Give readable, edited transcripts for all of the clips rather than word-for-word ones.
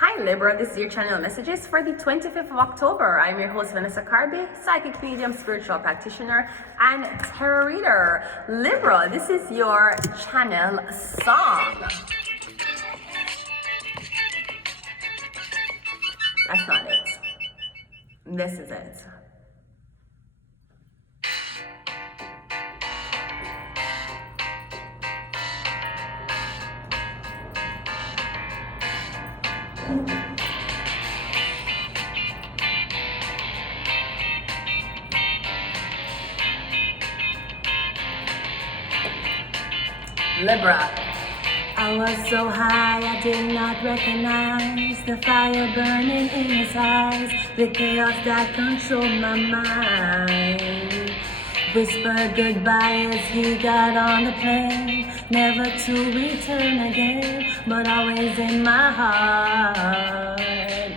Hi Libra, this is your channel messages for the 25th of October. I'm your host Vanessa Carby, psychic medium, spiritual practitioner, and tarot reader. Libra, this is your channel song. That's not it. This is it. Libra. I was so high I did not recognize the fire burning in his eyes, the chaos that controlled my mind. Whispered goodbye as he got on the plane, never to return again, but always in my heart.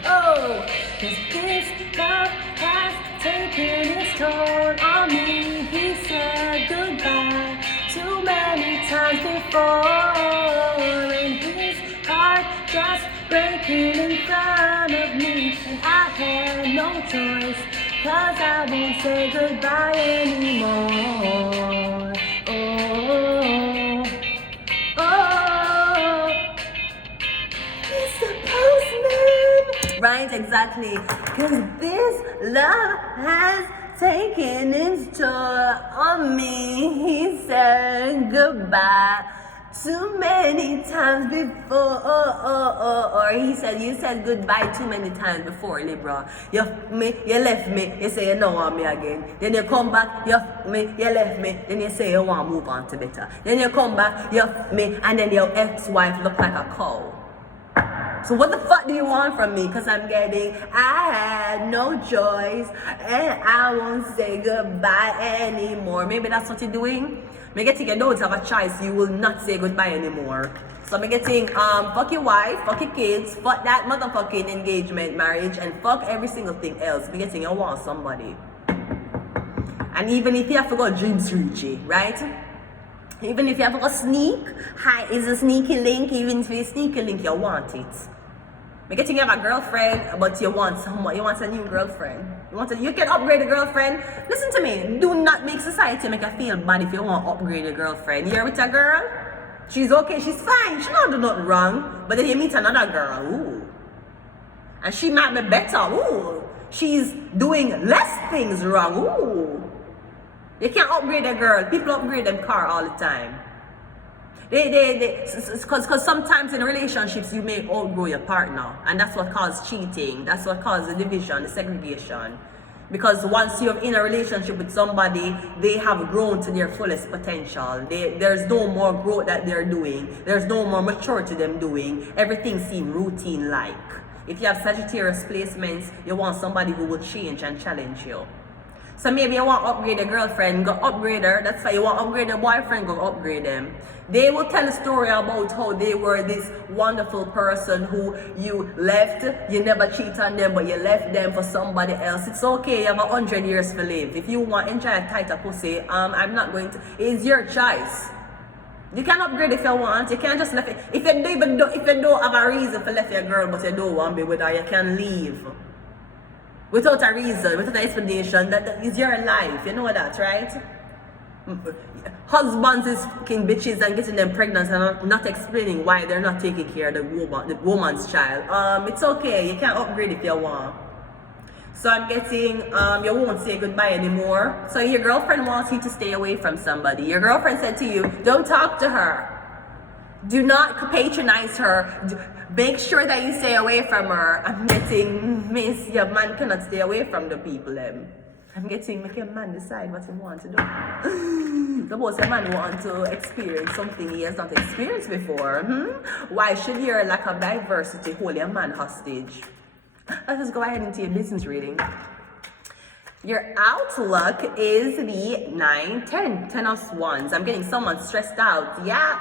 Oh, 'cause this love has taken its toll on me. He said goodbye too many times before, and his heart just breaking in front of me, and I had no choice, 'cause I won't say goodbye anymore. Oh, oh, Mr. Postman. Right, exactly. 'Cause this love has taken its toll on me. He said goodbye too many times before. Or he said, you said goodbye too many times before, Libra. You left me, you say you don't want me again. Then you come back, you left me, then you say you want to move on to better. Then you come back, you and then your ex-wife look like a cow. So what the fuck do you want from me? 'Cause I'm getting, I had no choice and I won't say goodbye anymore. Maybe that's what you're doing. Me getting, you don't have a choice, you will not say goodbye anymore. So me getting, fuck your wife, fuck your kids, fuck that motherfucking engagement, marriage, and fuck every single thing else. Me getting, you want somebody. And even if you have to go dreams reachy, right? Even if you have a sneak, hi, is a sneaky link. Even if it's a sneaky link, you want it. You're getting you have a girlfriend, but you want someone, you want a new girlfriend. You can upgrade a girlfriend. Listen to me, do not make society make you feel bad if you want to upgrade a girlfriend. You're with a girl, she's okay, she's fine, she don't do nothing wrong, but then you meet another girl, ooh. And she might be better, ooh. She's doing less things wrong, ooh. You can't upgrade a girl. People upgrade them car all the time. Because sometimes in relationships you may outgrow your partner, and that's what causes cheating. That's what causes the division, the segregation. Because once you're in a relationship with somebody, they have grown to their fullest potential. There's no more growth that they're doing. There's no more maturity them doing. Everything seems routine-like. If you have Sagittarius placements, you want somebody who will change and challenge you. So maybe you want to upgrade a girlfriend, go upgrade her. That's why you want to upgrade a boyfriend, go upgrade them. They will tell a story about how they were this wonderful person who you left. You never cheat on them, but you left them for somebody else. It's okay, you have 100 years to live. If you want to enjoy a tighter pussy, I'm not going to. It's your choice. You can upgrade if you want. You can't just left it. If you don't have a reason for left your girl, but you don't want to be with her, you can leave. Without a reason, without an explanation, that is your life. You know that, right? Husbands is fucking bitches and getting them pregnant and not explaining why they're not taking care of the woman's child. It's okay. You can upgrade if you want. So I'm getting, you won't say goodbye anymore. So your girlfriend wants you to stay away from somebody. Your girlfriend said to you, don't talk to her. Do not patronize her. Make sure that you stay away from her. I'm getting, miss, your man cannot stay away from the people. I'm getting, make your man decide what he wants to do. Suppose your man wants to experience something he has not experienced before. Why should your lack of diversity hold your man hostage? Let's just go ahead into your business reading. Your outlook is the 9, 10 of Wands. I'm getting someone stressed out. Yeah.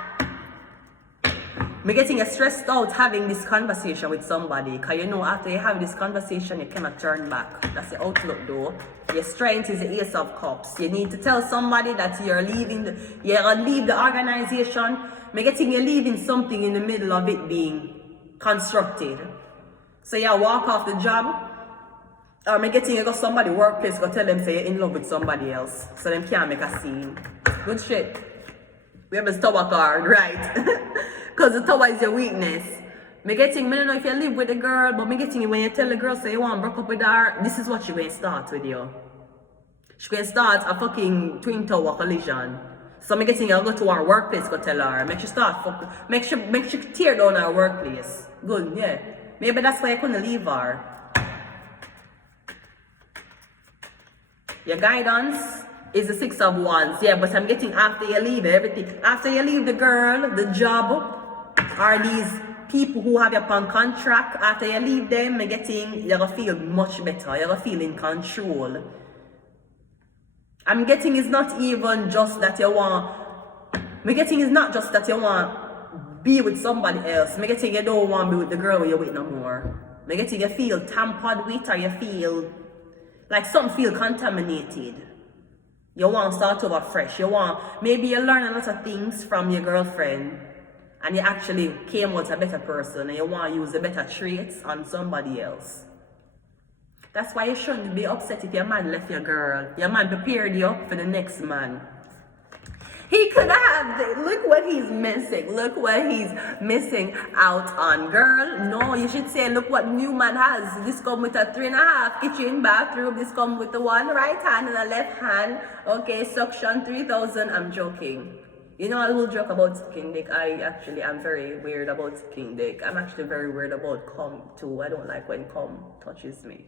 I'm getting you stressed out having this conversation with somebody, because you know after you have this conversation you cannot turn back. That's the outlook though. Your strength is the Ace of Cups. You need to tell somebody that you're leaving you're gonna leave the organization. I'm getting you leaving something in the middle of it being constructed. So you walk off the job, or me getting you go somebody workplace go tell them say you're in love with somebody else, so them can't make a scene. Good shit. We have a tower card, right? Because the tower is your weakness. Me getting, me don't know if you live with a girl, but me getting you when you tell the girl say you want to break up with her, this is what she going to start with you. She going to start a fucking twin tower collision. So me getting you go to our workplace go tell her, make she tear down our workplace. Good, yeah. Maybe that's why I couldn't leave her. Your guidance is the 6 of Wands. Yeah, but I'm getting after you leave everything. After you leave the girl, the job, are these people who have you upon contract. After you leave them, I'm getting you're gonna feel much better. You're gonna feel in control. I'm getting it's not even just that you want. I'm getting it's not just that you want be with somebody else. I'm getting you don't want to be with the girl you're with no more. I'm getting you feel tampered with, or you feel like something feel contaminated. You want to start over fresh. You want, maybe you learn a lot of things from your girlfriend and you actually came out a better person and you want to use the better traits on somebody else. That's why you shouldn't be upset if your man left your girl. Your man prepared you for the next man. He could have, look what he's missing. Look what he's missing out on. Girl, no, you should say, look what new man has. This come with a 3.5 kitchen, bathroom. This come with the one right hand and a left hand. Okay, suction 3,000. I'm joking. You know, I will joke about sucking dick. I actually am very weird about sucking dick. I'm actually very weird about cum too. I don't like when cum touches me.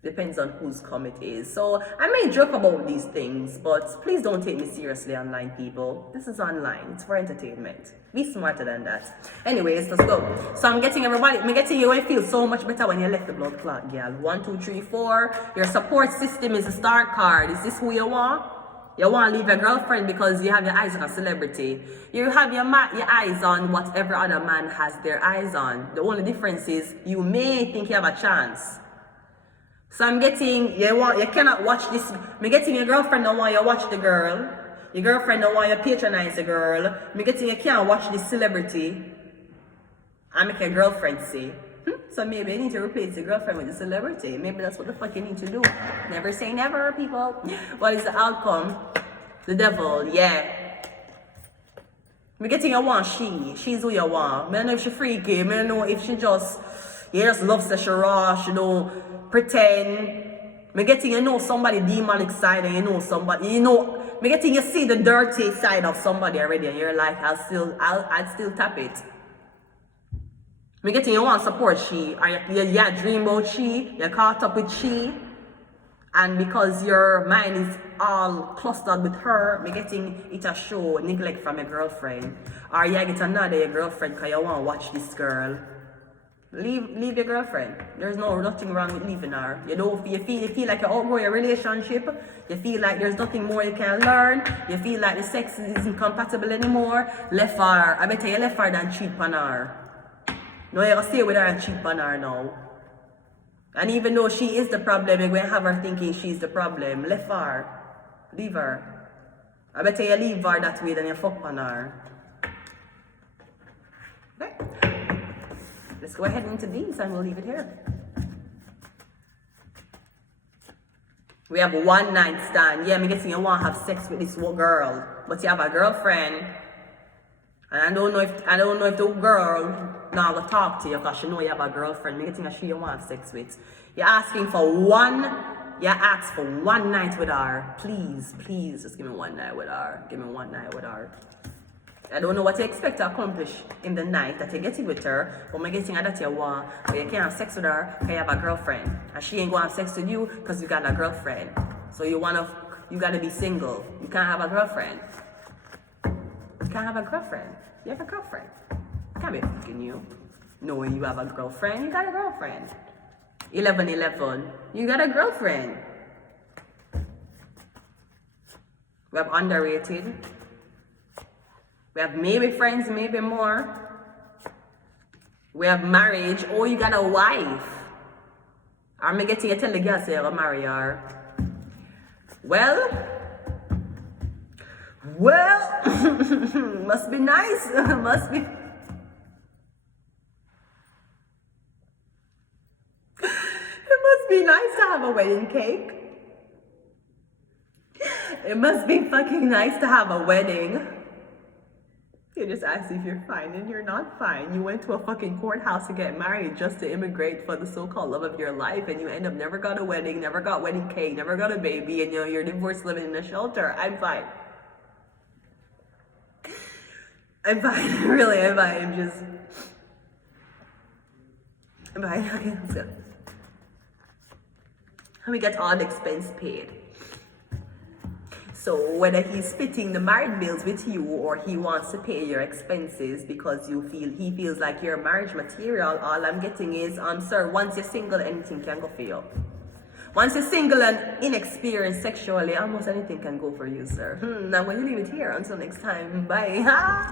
Depends on whose cum it is. So I may joke about these things, but please don't take me seriously online, people. This is online. It's for entertainment. Be smarter than that. Anyways, let's go. So I'm getting everybody, I'm getting you feel so much better when you left the blood clot, girl. 1, 2, 3, 4. Your support system is a star card. Is this who you want? You want to leave your girlfriend because you have your eyes on a celebrity. You have your eyes on whatever other man has their eyes on. The only difference is you may think you have a chance. So I'm getting, you cannot watch this. I'm getting your girlfriend don't want you watch the girl. Your girlfriend don't want you patronize the girl. I'm getting you can't watch this celebrity and make your girlfriend say. So maybe you need to replace your girlfriend with a celebrity. Maybe that's what the fuck you need to do. Never say never, people. What is the outcome? The devil, yeah. I'm getting you want she's who you want. I don't know if she freaky. I don't know if she just, you just loves the she raw, she don't pretend. I'm getting you know somebody demonic side and you know somebody, you know, I'm getting you see the dirty side of somebody already and you're like, I'd still tap it. I'm getting you want support she, or you dream about she, you're caught up with she, and because your mind is all clustered with her, I'm getting it a show neglect from your girlfriend, or you get another your girlfriend because you want to watch this girl. Leave your girlfriend. There's nothing wrong with leaving her. You feel like you're outgrowing your relationship. You feel like there's nothing more you can learn. You feel like the sex isn't compatible anymore. Left her. I bet you left her than cheat on her. No, you're gonna stay with her and cheat on her now. And even though she is the problem, you're gonna have her thinking she's the problem. Left her. Leave her. I bet you leave her that way, then you fuck on her. Okay. Let's go ahead into these and we'll leave it here. We have 1 night stand. Yeah, I'm guessing you want to have sex with this girl, but you have a girlfriend. And I don't know if the girl now will talk to you because she know you have a girlfriend. I'm guessing she you want to have sex with. You're asking for you ask for 1 night with her. Please, just give me 1 night with her. Give me 1 night with her. I don't know what you expect to accomplish in the night that you're getting with her, but I'm getting her that you want, but you can't have sex with her because you have a girlfriend. And she ain't going to have sex with you because you got a girlfriend. So you got to be single. You can't have a girlfriend. You can't have a girlfriend. You have a girlfriend. I can't be fucking you. Knowing you have a girlfriend, you got a girlfriend. 11-11, you got a girlfriend. We have underrated. We have maybe friends, maybe more. We have marriage. Oh, you got a wife. I'm getting you tell the girl say you're gonna marry her. Well, must be nice. Must be. must be nice to have a wedding cake. It must be fucking nice to have a wedding. You just ask if you're fine and you're not fine. You went to a fucking courthouse to get married just to immigrate for the so-called love of your life, and you end up never got a wedding, never got wedding cake, never got a baby, and you're divorced living in a shelter. I'm fine. I'm fine. Really, I'm fine. I'm fine. Okay, let's go. And we get all the expense paid. So whether he's splitting the marriage bills with you or he wants to pay your expenses because he feels like you're marriage material, all I'm getting is, sir, once you're single, anything can go for you. Once you're single and inexperienced sexually, almost anything can go for you, sir. I'm going to leave it here. Until next time. Bye.